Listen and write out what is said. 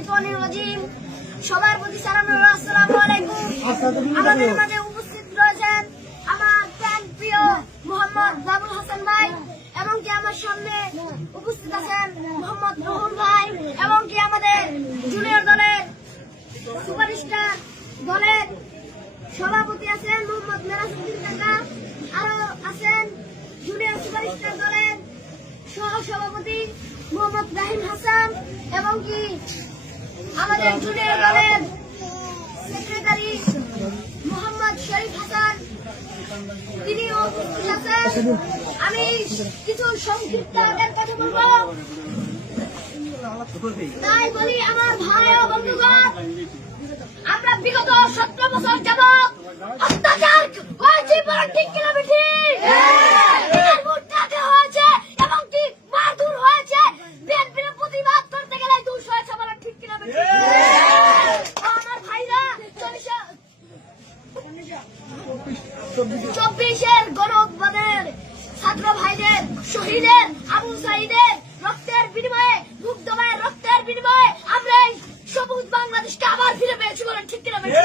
শাইতানির রাজিম। সবার প্রতি সালাম রইল, আসসালামু আলাইকুম। আমাদের মাঝে উপস্থিত রয়েছেন আমার প্রিয় মোহাম্মদ বাবুল হাসান ভাই, এবং কি আমার সামনে উপস্থিত আছেন মোহাম্মদ রুহুল ভাই, এবং কি আমাদের জুনিয়র দলের সুপারস্টার দলের সভাপতি আছেন মোহাম্মদ মেরাজউদ্দিন কাকা, আরো আছেন জুনিয়র সুপারস্টার দলের সহ সভাপতি মোহাম্মদ রাহিম হাসান, এবং কি আমাদের জুনিয়র দলের সেক্রেটারি মোহাম্মদ শরীফ হাসান, তিনিও উপস্থিত আছেন। আমি কিছু সংক্ষিপ্ত আগের কথা বলবো, তাই বলি আমার ভাই ও বন্ধুগণ, আমরা বিগত 17 বছর যাবৎ অত্যাচার হয়েছি, ঠিক কিনা বেঠি হয়েছে এবং কি মারধর হয়েছে, বিএনপির প্রতিবাদ করতে গেলে দুষ হয়েছে, বলা ঠিক কিনা বেঠি। আমার ভাইরা 24-এর গণঅভ্যুত্থানের ছাত্র ভাইদের, শহীদের, আবু সাঈদের রক্তের বিনিময়ে, মুগ্ধ ভাইয়ের রক্তের বিনিময়ে আমরা এই সবুজ বাংলাদেশকে আবার ফিরে পেয়েছি, বলেন ঠিক কিনা বেঠি।